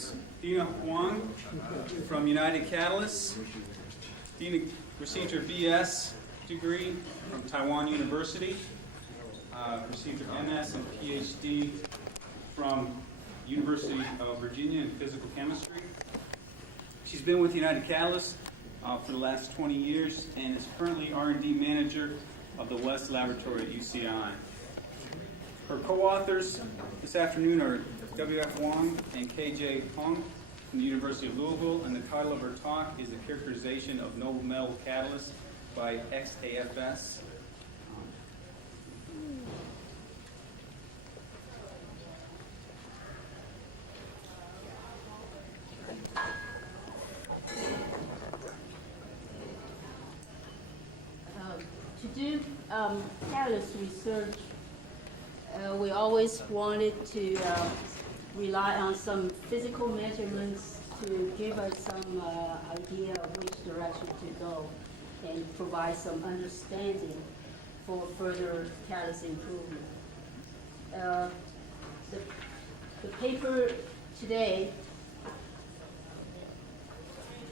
is Dinah Huang from United Catalysts. Dinah received her BS degree from Taiwan University, received her MS and PhD from University of Virginia in physical chemistry. She's been with United Catalysts for the last 20 years and is currently R&D manager of the West Laboratory at UCI. Her co-authors this afternoon are W.F. Wang and K.J. Hong from the University of Louisville, and the title of her talk is The Characterization of Noble Metal Catalysts by XAFS. To do catalyst research, we always wanted to rely on some physical measurements to give us some idea of which direction to go and provide some understanding for further catalyst improvement. The paper today,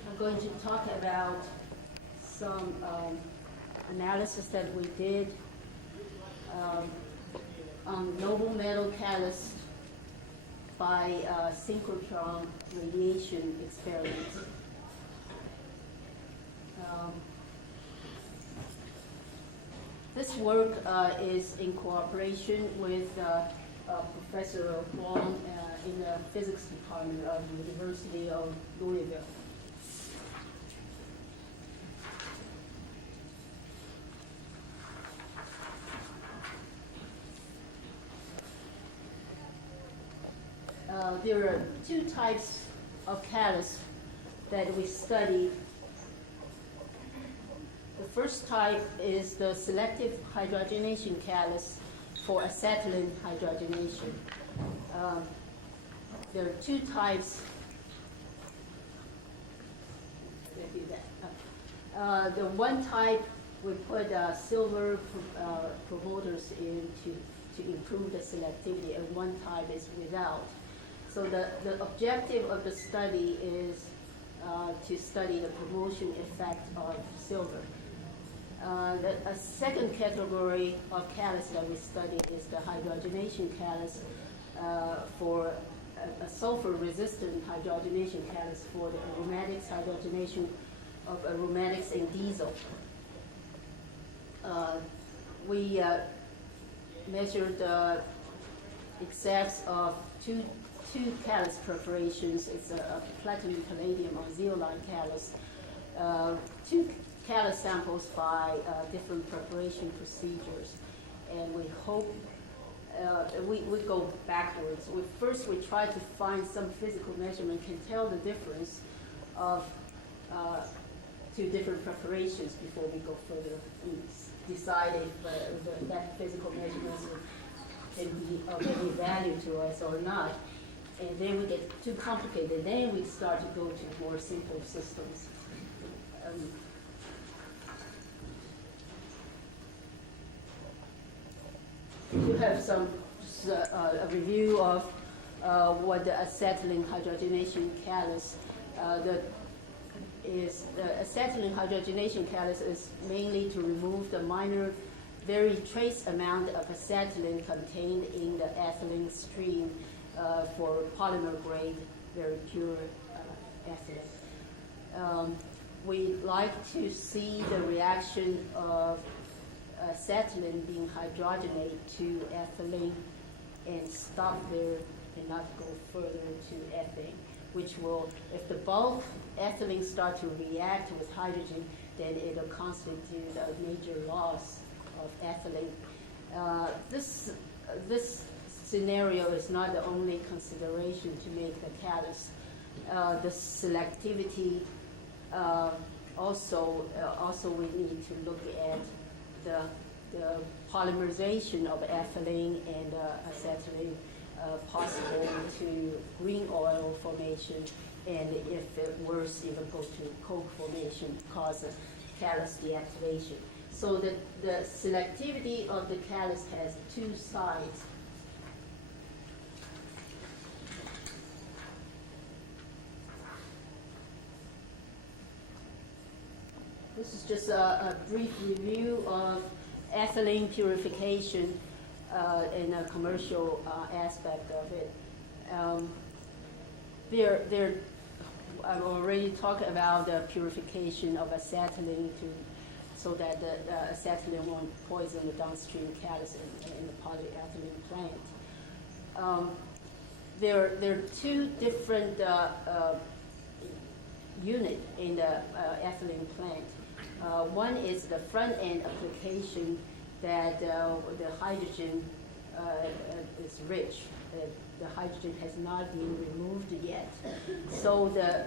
I'm going to talk about some analysis that we did on noble metal catalyst by synchrotron radiation experiments. This work is in cooperation with Professor Huang in the physics department of the University of Louisville. There are two types of catalysts that we studied. The first type is the selective hydrogenation catalyst for acetylene hydrogenation. There are two types. The one type, we put silver promoters in to improve the selectivity, and one type is without. So the objective of the study is to study the promotion effect of silver. A second category of catalyst that we studied is the hydrogenation catalyst for a sulfur-resistant hydrogenation catalyst for the aromatics hydrogenation of aromatics in diesel. We measured the XAFS of two catalyst preparations. It's a platinum palladium or zeolite catalyst. Two catalyst samples by different preparation procedures. And we hope, we go backwards. First we try to find some physical measurement can tell the difference of two different preparations before we go further and decide if that physical measurements can be of any value to us or not. And then we get too complicated. Then we start to go to more simple systems. You have some a review of what the acetylene hydrogenation catalyst. The acetylene hydrogenation catalyst is mainly to remove the minor, very trace amount of acetylene contained in the ethylene stream for polymer grade, very pure ethylene. We like to see the reaction of acetylene being hydrogenated to ethylene and stop there and not go further to ethane, which will, if the bulk ethylene start to react with hydrogen, then it'll constitute a major loss of ethylene. This scenario is not the only consideration to make the catalyst. The selectivity also we need to look at the polymerization of ethylene and acetylene possible to green oil formation, and if it worse, even go to coke formation, causes catalyst deactivation. So the selectivity of the catalyst has two sides. This is just a brief review of ethylene purification in a commercial aspect of it. I've already talked about the purification of acetylene so that the acetylene won't poison the downstream catalyst in the polyethylene plant. There are two different units in the ethylene plant. One is the front-end application that the hydrogen is rich. The hydrogen has not been removed yet. So the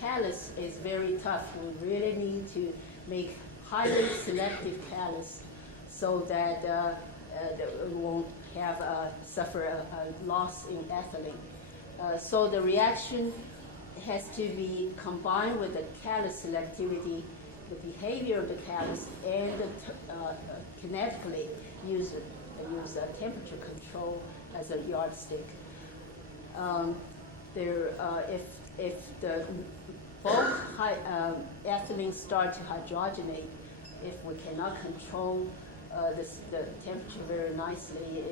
catalyst is very tough. We really need to make highly selective catalyst so that we won't suffer a loss in ethylene. So the reaction has to be combined with the catalyst selectivity, the behavior of the catalyst, and kinetically use temperature control as a yardstick. If the bulk ethylene start to hydrogenate, if we cannot control the temperature very nicely,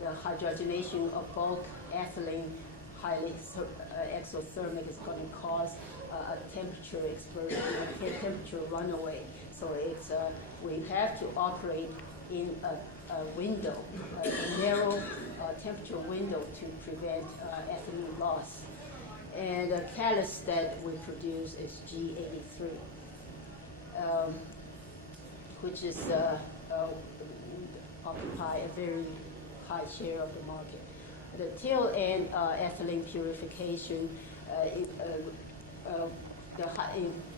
the hydrogenation of bulk ethylene highly exothermic is going to cause a temperature explosion, a temperature runaway. So we have to operate in a window, a narrow temperature window to prevent ethylene loss. And the catalyst that we produce is G83, which is occupy a very high share of the market. The tail end ethylene purification,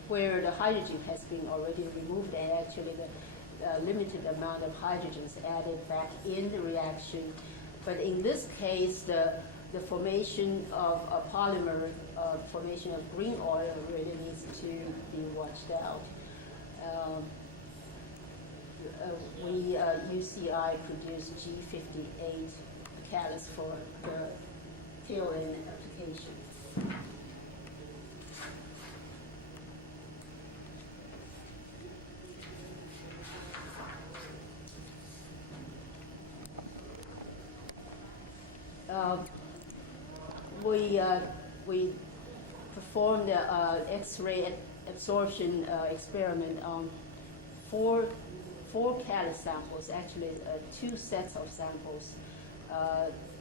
where the hydrogen has been already removed, and actually the limited amount of hydrogen is added back in the reaction. But in this case, the formation of a polymer, formation of green oil really needs to be watched out. We, UCI, produced G58 catalyst for the tail end application. We performed the X-ray absorption experiment on four catalyst samples, actually 2 sets of samples.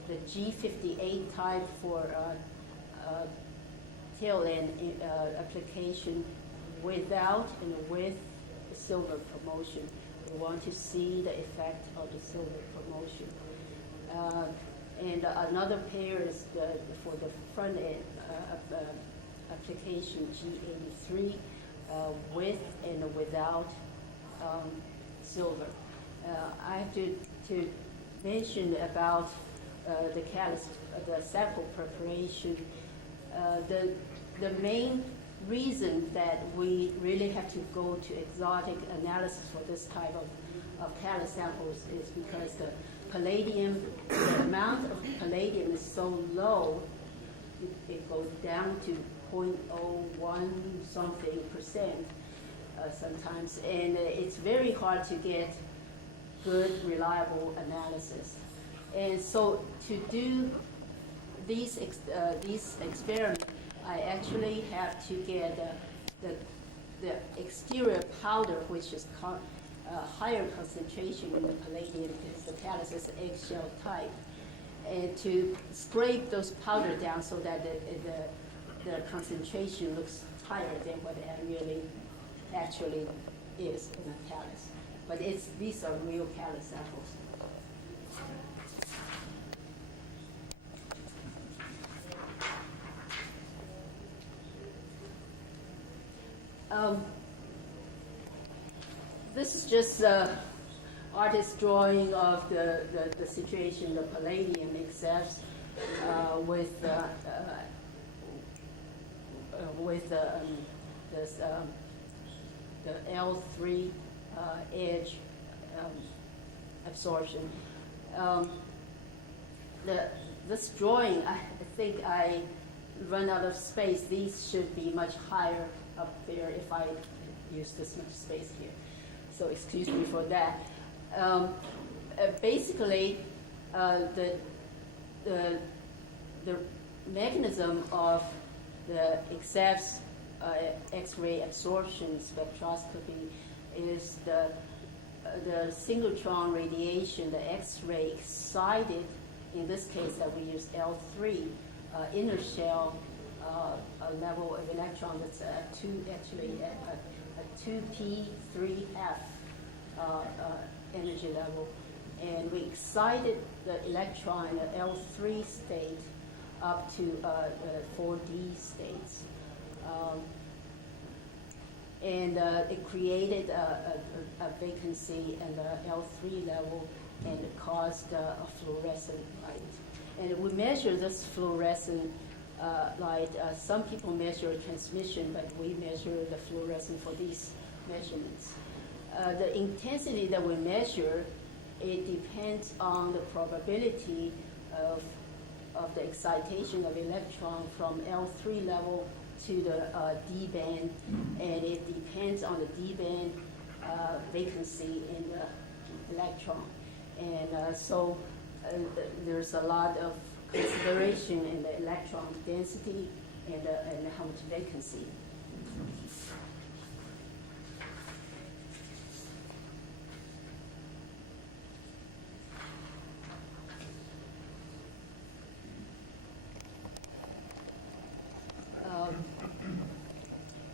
The G58 type for tail end application without and with silver promotion. We want to see the effect of the silver promotion. And another pair is for the front end application G83 with and without silver. I have to mention about the catalyst, the sample preparation. The main reason that we really have to go to exotic analysis for this type of catalyst samples is because the amount of palladium is so low, it goes down to 0.01 something percent sometimes, and it's very hard to get good, reliable analysis. And so to do these experiments, I actually have to get the exterior powder, which is higher concentration in the palladium because the catalyst is eggshell type, and to scrape those powder down so that the concentration looks higher than what it really actually is in a catalyst. But these are real catalyst samples. This is just artist's drawing of the situation, the palladium XAFS with the L3 edge absorption. This drawing, I think I run out of space. These should be much higher up there if I use this much space here. So excuse me for that. Basically, the mechanism of the XAFS X-ray absorption spectroscopy is the singletron radiation, the X-ray excited, in this case that we use L3, inner shell level of electron that's a 2p3f energy level. And we excited the electron in the L3 state up to 4D states. And it created a vacancy in the L3 level, and it caused a fluorescent light. And we measure this fluorescent light. Some people measure transmission, but we measure the fluorescent for these measurements. The intensity that we measure, it depends on the probability of the excitation of electron from L3 level to the D band, and it depends on the D band vacancy in the electron. And so there's a lot of consideration in the electron density and how much vacancy.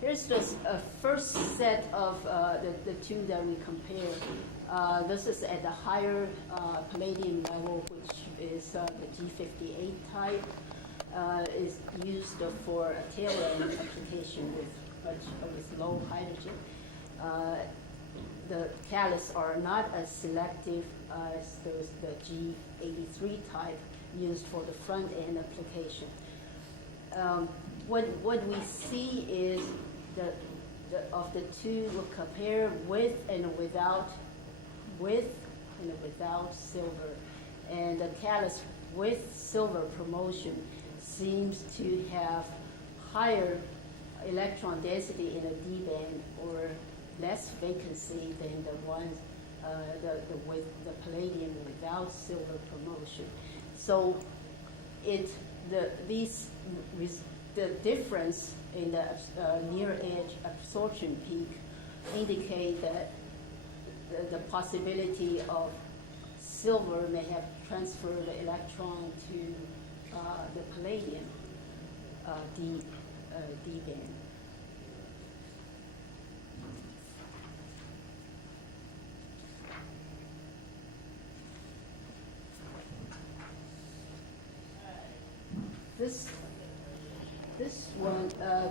Here's just a first set of the two that we compare. This is at the higher palladium level, which is the G58 type. Is used for a tail end application with low hydrogen. The catalysts are not as selective as those the G83 type used for the front end application. What we see is of the two, we'll compare with and without silver. And the catalyst with silver promotion seems to have higher electron density in the D band or less vacancy than the ones with the palladium without silver promotion. So the difference in the near edge absorption peak indicate that the possibility of silver may have transferred the electron to the palladium D band.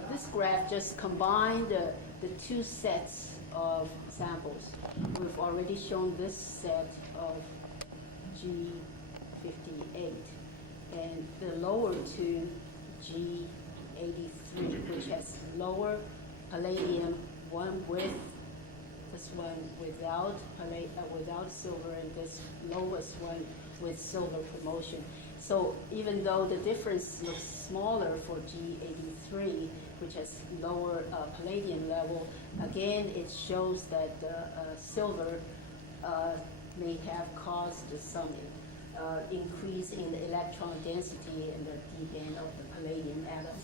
This graph just combined the two sets of samples. We've already shown this set of G58 and the lower two G83, which has lower palladium, one with, this one without silver, and this lowest one with silver promotion. So even though the difference looks smaller for G83, which has lower palladium level, again, it shows that silver may have caused some increase in the electron density in the D band of the palladium atom.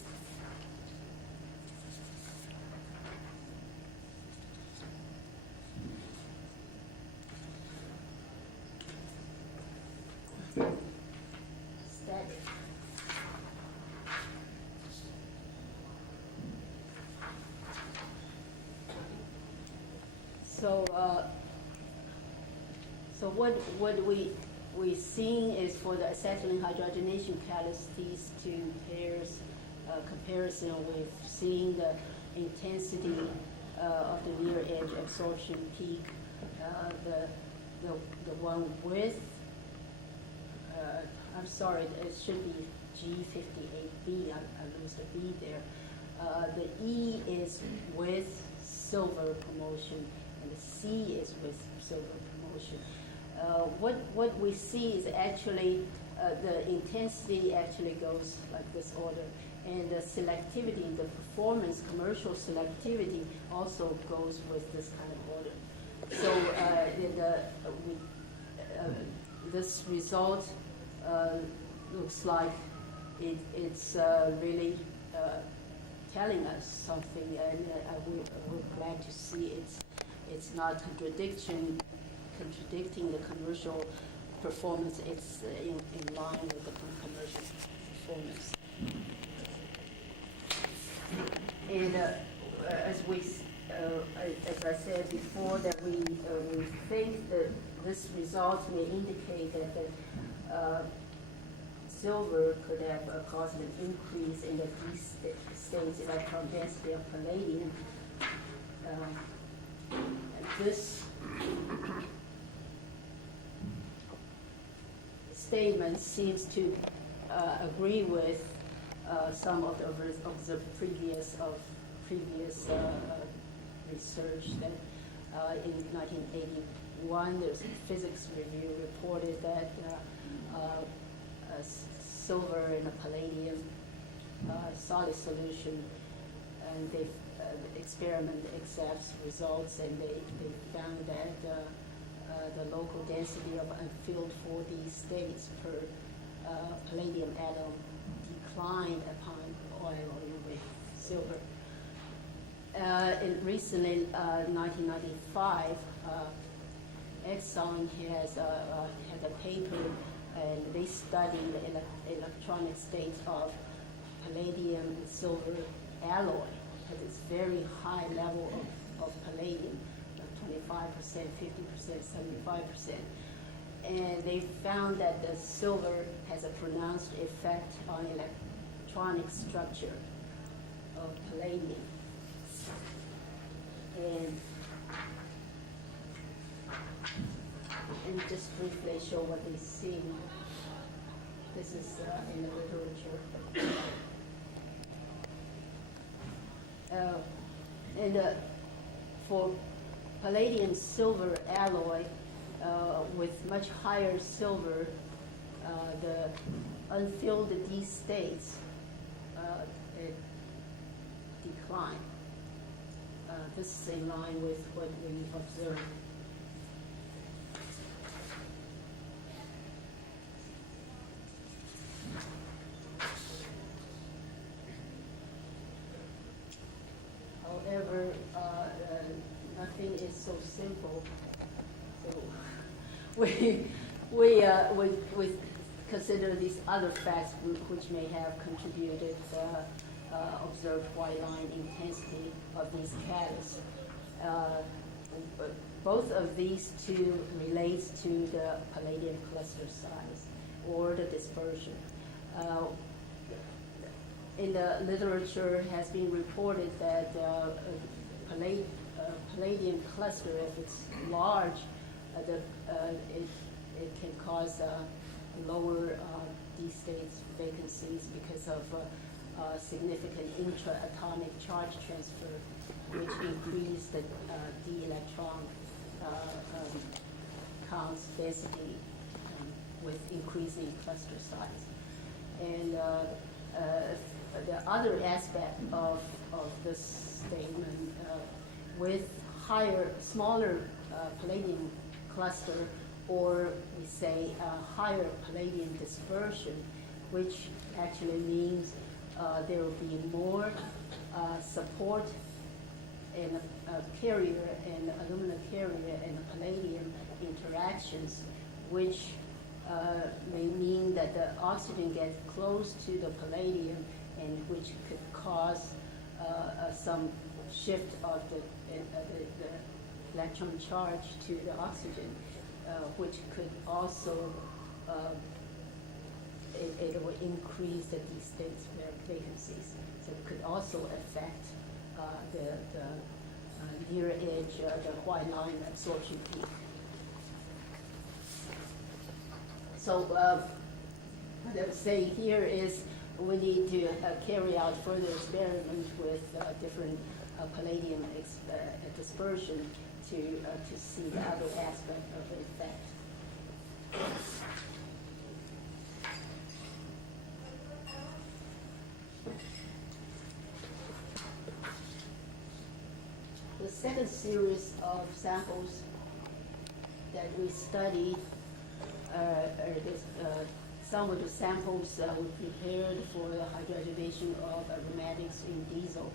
So what we're seeing is for the acetylene hydrogenation catalyst, these two pairs comparison with seeing the intensity of the near edge absorption peak, the one with, I'm sorry, it should be G58B, I lose the B there. The E is with silver promotion, and the C is with silver promotion. What we see is actually the intensity actually goes like this order. And the selectivity, the performance, commercial selectivity also goes with this kind of order. So this result looks like it's really telling us something, and we're glad to see it's not contradicting the commercial performance. It's in line with the commercial performance. And as I said before, that we think that this result may indicate that the silver could have caused an increase in the d-states electron density of palladium. This statement seems to agree with some of the previous research that in 1981, there's a physics review reported that silver in a palladium solid solution, and they experiment XAFS results, and they found that the local density of unfilled 4D states per palladium atom declined upon oil with silver. And recently, 1995, Exxon has had a paper, and they studied the electronic states of palladium and silver alloy at its very high level of palladium, 25%, 50%, 75%. And they found that the silver has a pronounced effect on electronic structure of palladium. And just briefly show what they see. This is in the literature. And for palladium silver alloy with much higher silver, the unfilled D states it decline. This is in line with what we observed. However, nothing is so simple. So we consider these other facts which may have contributed observed white line intensity of these catalysts. Both of these two relates to the palladium cluster size or the dispersion. In the literature has been reported that palladium cluster, if it's large, it can cause lower D-states vacancies because of significant intra-atomic charge transfer, which increase the D electron counts density with increasing cluster size. And the other aspect of this statement, with smaller palladium cluster, or we say higher palladium dispersion, which actually means there will be more support in a carrier and aluminum carrier and palladium interactions, which may mean that the oxygen gets close to the palladium, and which could cause some shift of the electron charge to the oxygen, which could also it will increase the D-states vacancies. So it could also affect the near edge, the white line absorption peak. So what I'm saying here is we need to carry out further experiments with different palladium dispersion to see the other aspect of the effect. second series of samples that we studied some of the samples we prepared for the hydrogenation of aromatics in diesel.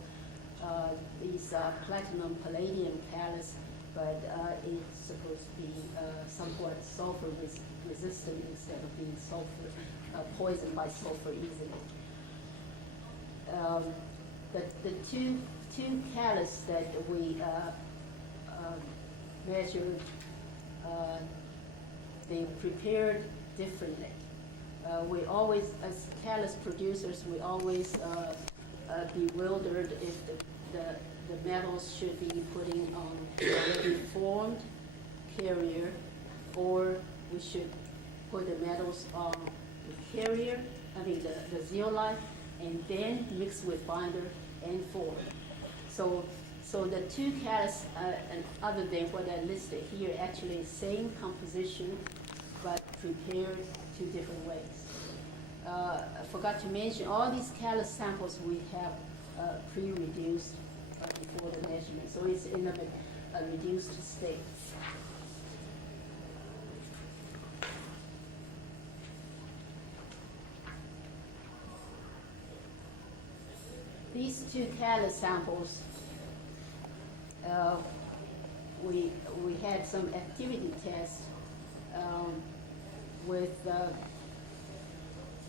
These are platinum palladium catalyst, but it's supposed to be somewhat sulfur resistant instead of being sulfur poisoned by sulfur easily. The two catalysts that we measured, they prepared differently. We always, as catalyst producers, we always bewildered if the metals should be putting on already formed carrier, or we should put the metals on the carrier, the zeolite, and then mix with binder and form. So the two catalysts, other than what I listed here, actually same composition, but prepared two different ways. I forgot to mention, all these catalyst samples we have pre-reduced before the measurement, so it's in a reduced state. These two catalyst samples, we had some activity tests with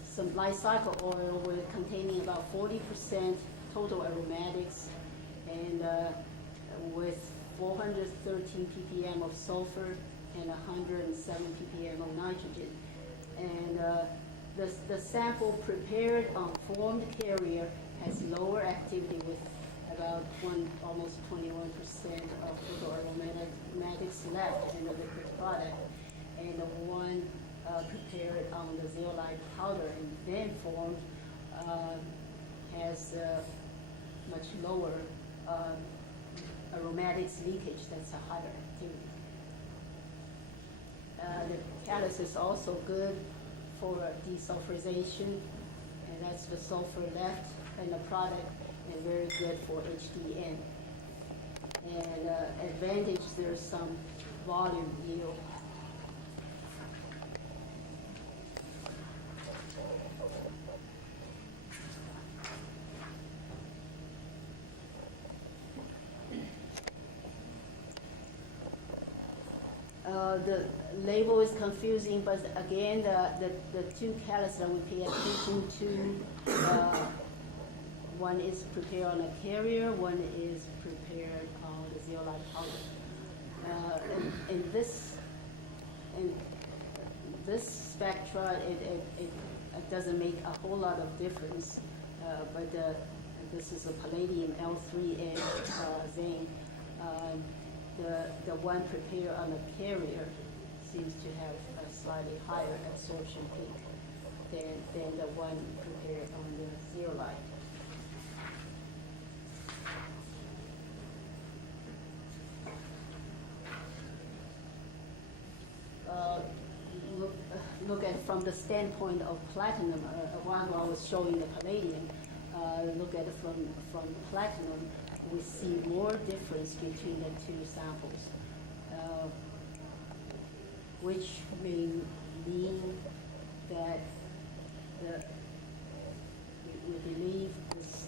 some light cycle oil containing about 40% total aromatics, and with 413 ppm of sulfur and 107 ppm of nitrogen. And the sample prepared on formed carrier has lower activity with about almost 21% of total aromatics left in the liquid product, and the one prepared on the zeolite powder and then formed has much lower aromatics leakage. That's a higher activity. The catalyst is also good for desulfurization, and that's the sulfur left in the product, and very good for HDN. And advantage, there's some volume yield. The label is confusing, but again, the two catalysts that we pay attention to, one is prepared on a carrier, one is prepared on the zeolite powder. In this spectra, it doesn't make a whole lot of difference, but this is a palladium L3 and zinc. The one prepared on a carrier seems to have a slightly higher absorption peak than the one prepared on the zeolite. Look at from the standpoint of platinum. While I was showing the palladium, look at it from platinum. We see more difference between the two samples, which may mean that we believe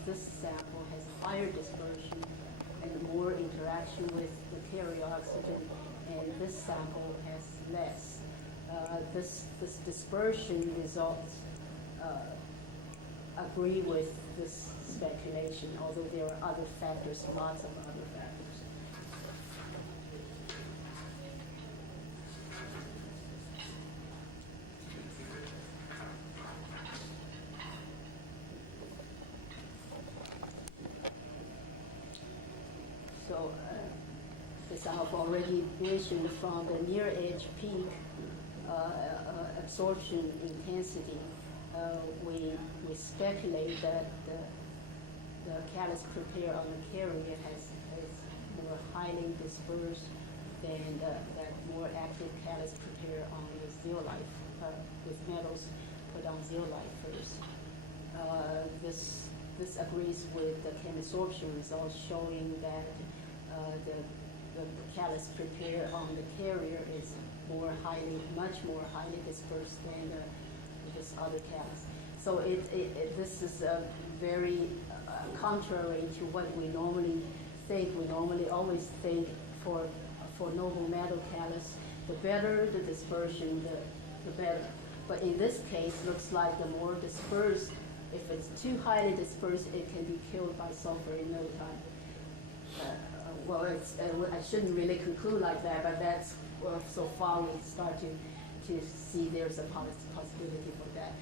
this sample has higher dispersion and more interaction with the carrier oxygen, and this sample has less. This dispersion results agree with this speculation, although there are other factors, lots of other factors. So, as I've already mentioned, from the near edge peak absorption intensity, we speculate that the catalyst prepared on the carrier has more highly dispersed than that more active catalyst prepared on the zeolite, with metals put on zeolite first. This agrees with the chem absorption results showing that the callus prepared on the carrier is much more highly dispersed than this other callus. So this is very contrary to what we normally think. We normally always think for noble metal callus, the better the dispersion, the better. But in this case, looks like the more dispersed, if it's too highly dispersed, it can be killed by sulfur in no time. Well, I shouldn't really conclude like that, but that's so far we start to see there's a possibility for that.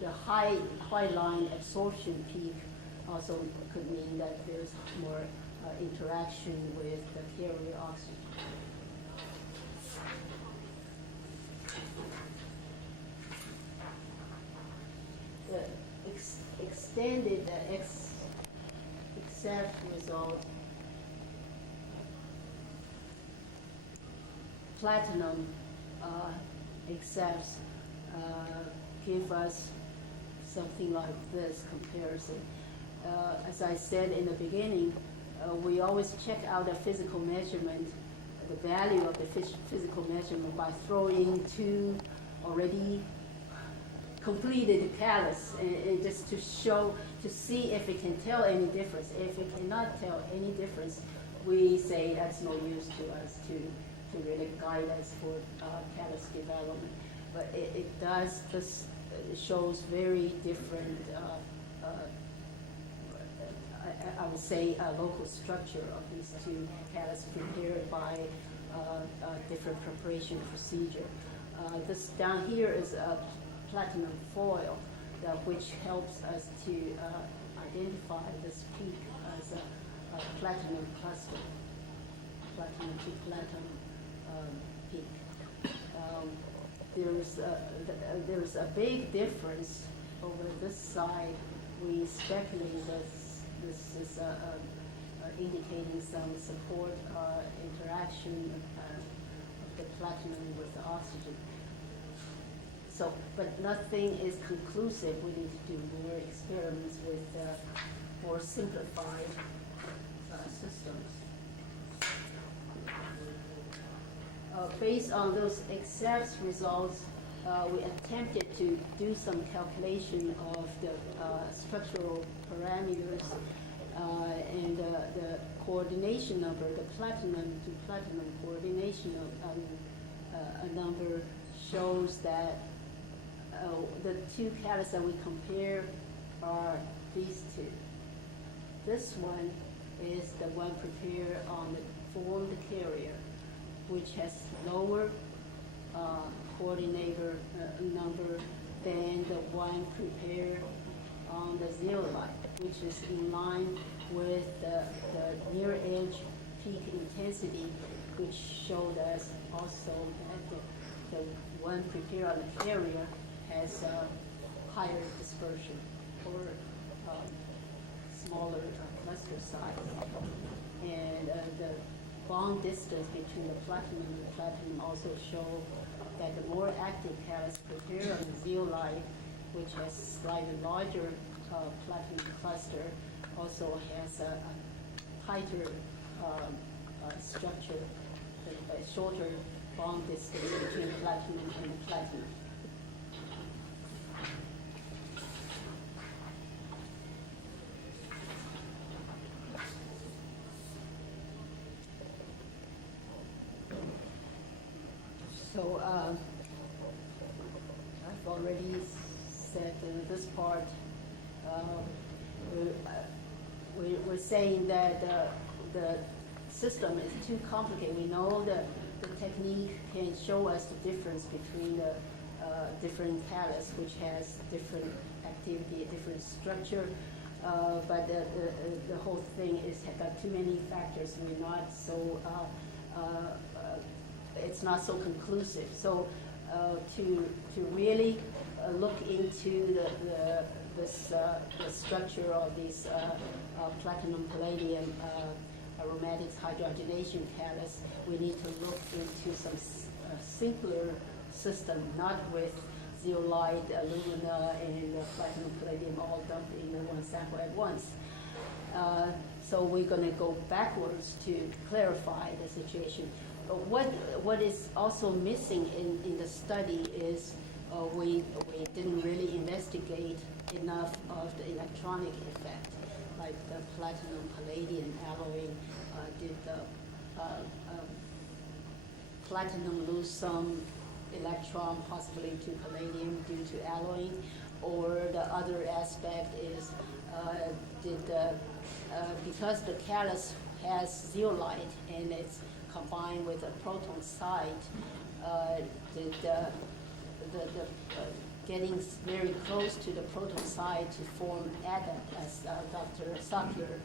The high line absorption peak also could mean that there's more interaction with the carrier oxygen. The extended XAFS result, platinum XAFS give us something like this comparison. As I said in the beginning, we always check out the physical measurement, the value of the physical measurement by throwing two already completed callus, and just to see if it can tell any difference. If it cannot tell any difference, we say that's no use to us to really guide us for callus development. But it does, this shows very different, I would say, local structure of these two callus prepared by different preparation procedure. This down here is a platinum foil, which helps us to identify this peak as a platinum cluster, platinum to platinum peak. There's a big difference over this side. We speculate that this is indicating some support interaction of the platinum with the oxygen. So, but nothing is conclusive. We need to do more experiments with more simplified systems. Based on those XAFS results, we attempted to do some calculation of the structural parameters and the coordination number, the platinum to platinum coordination number shows that the two callus that we compare are these two. This one is the one prepared on the formed carrier, which has lower coordinator number than the one prepared on the zeolite, which is in line with the near edge peak intensity, which showed us also that the one prepared on the carrier has higher dispersion or smaller cluster size. And the bond distance between the platinum and the platinum also show that the more active callus prepared on the zeolite, which has slightly larger platinum cluster, also has a tighter structure, a shorter bond distance between platinum and the platinum. So I've already said in this part, we're saying that the system is too complicated. We know that the technique can show us the difference between the different callus, which has different activity, different structure, but the whole thing is got too many factors. We're not so it's not so conclusive. So to really look into the structure of these platinum palladium aromatic hydrogenation callus, we need to look into some simpler system, not with zeolite, alumina, and platinum palladium all dumped in one sample at once. So we're going to go backwards to clarify the situation. What is also missing in the study is we didn't really investigate enough of the electronic effect, like the platinum-palladium alloying. Did the platinum lose some electron possibly to palladium due to alloying? Or the other aspect is because the callus has zeolite and it's combined with a proton site, did the getting very close to the proton site to form atom, as Dr. Sackler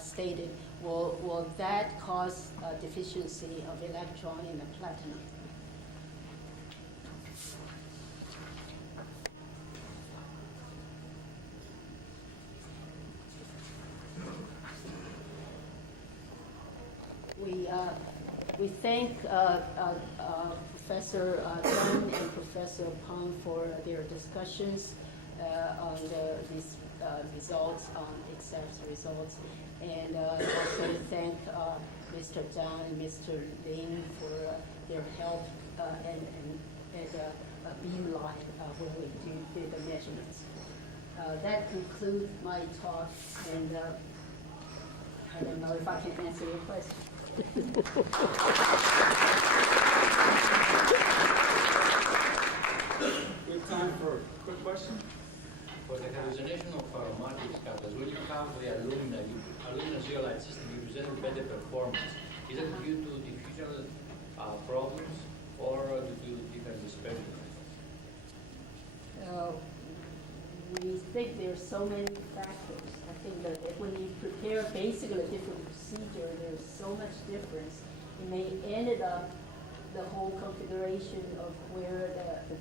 stated, will that cause a deficiency of electron in the platinum? We thank Professor Dunn and Professor Peng for their discussions on these results, on XAFS results, and also thank Mr. Zhang and Mr. Lin for their help and beamline when we did the measurements. That concludes my talk, and I don't know if I can answer your question. We have time for a quick question. For the hallucination of aromatic scatters, when you have the alumina zeolite system, you present better performance. Is it due to diffusion problems or due to different dispersion? We think there's so many factors. I think that when you prepare basically a different procedure, there's so much difference. It may end up the whole configuration of where the